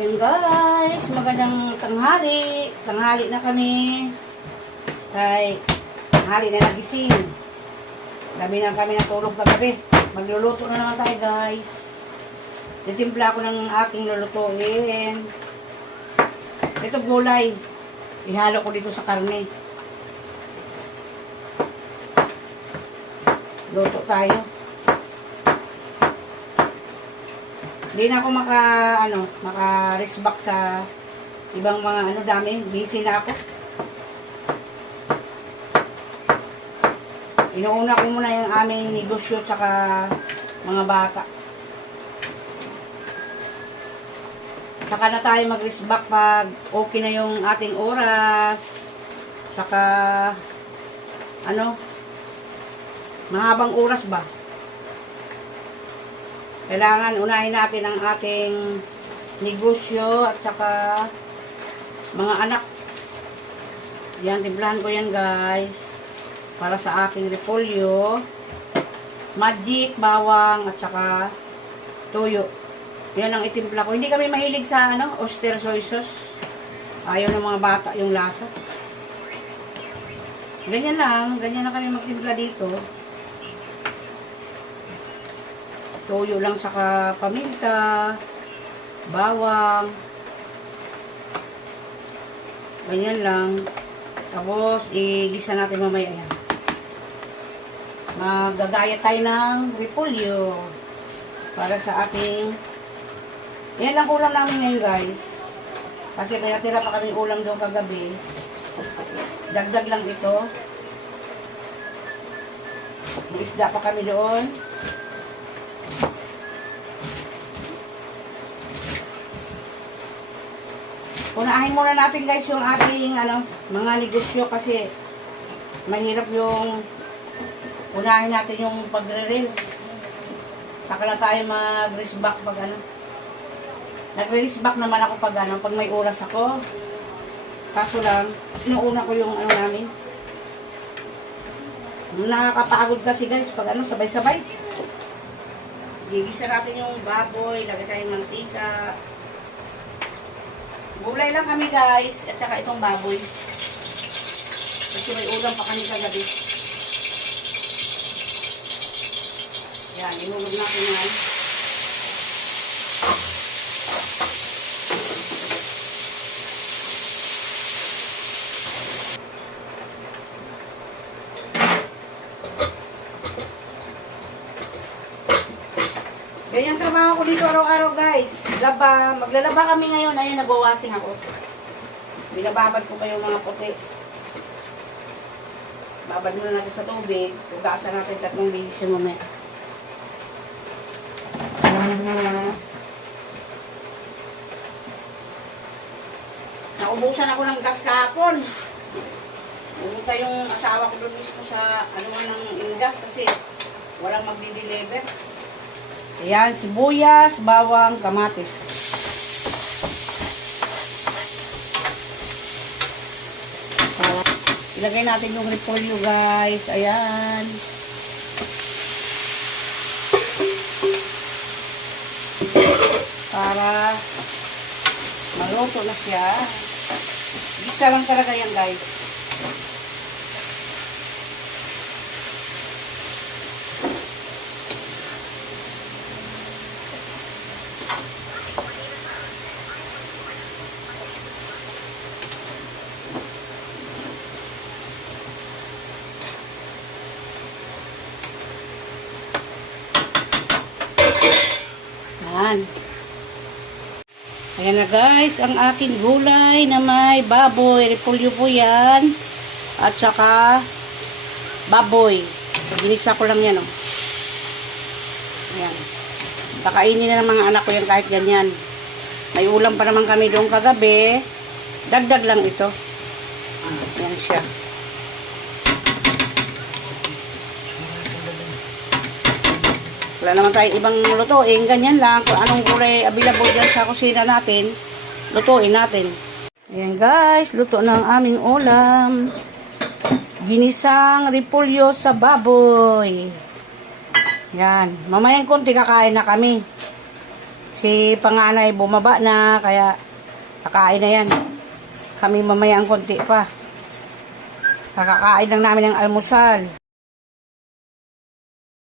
Ayun guys, magandang tanghali. Tanghali na kami. Kay tanghali na nagising. Dami na kami natulog kagabi. Magluluto na naman tayo guys. Titimpla ko ng aking lulutuin. Ito gulay. Ihalo ko dito sa karne. Luto tayo. Hindi na ako maka, ano, maka rest back sa ibang mga ano dami. Busy na ako. Inuuna ko muna yung aming negosyo tsaka mga bata. Saka na tayo mag-rest back pag okay na yung ating oras. Saka, ano, mahabang oras ba? Kailangan unahin natin ang ating negosyo at saka mga anak. Yan, timplahan ko yan guys. Para sa aking repolyo. Magic, bawang, at saka tuyo. Yan ang itimpla ko. Hindi kami mahilig sa ano, oyster soy sauce. Ayaw ng mga bata yung lasa. Ganyan lang. Ganyan na kami magtimpla dito. Toyo lang saka paminta, bawang. Ganyan lang. Tapos, igisa natin mamaya yan. Magagaya tayo ng repolyo para sa ating yan lang ulam namin ngayon guys. Kasi may natira pa kami ulam doon kagabi. Dagdag lang ito. May isda pa kami doon. Unahin muna natin guys yung ating ano, mga negosyo kasi mahirap yung unahin natin yung pagre-reels. Saka na tayo mag-reels back pag ano. Nag-reels back naman ako pag ano, pag may oras ako. Kaso lang, inuuna ko yung ano namin. Nakakapagod kasi guys pag ano, sabay-sabay. Gigisa natin yung baboy, lagay tayong mantika. Gulay lang kami guys, at saka itong baboy. Kasi may ulam pa kami kagabi. Yan, inulog natin yan. Ganyan trabaho ko dito araw-araw guys. Laba, maglalaba kami ngayon. Ayun, nagwawasing ako. Binababad ko kayo mga puti. Babad muna natin sa tubig. Tugasan natin tatlong beses yung mamaya. Naubusan ako ng gas kahapon. Pumunta yung asawa ko doon mismo sa ano ng gas kasi walang magdi-deliver. Ayan, sibuyas, bawang, kamatis. Ilagay natin yung repolyo, guys. Ayan. Para maluto na siya. Gisa lang talaga yan, guys. Yan. Ayan na guys, ang aking gulay na may baboy. Repolyo po yan. At saka baboy. Ginisa ko lang yan oh. Ayan. Kakainin na ng mga anak ko yan kahit ganyan. May ulam pa naman kami doon kagabi. Dagdag lang ito. Ayan siya. Wala naman tayong ibang lutuin. Ganyan lang. Kung anong gulay available dyan sa kusina natin, lutuin natin. Ayan guys, luto na ang aming ulam. Ginisang repolyo sa baboy. Yan. Mamayang konti kakain na kami. Si panganay bumaba na, kaya kakain na yan. Kami mamaya ang konti pa. Kakakain lang namin ng almusal.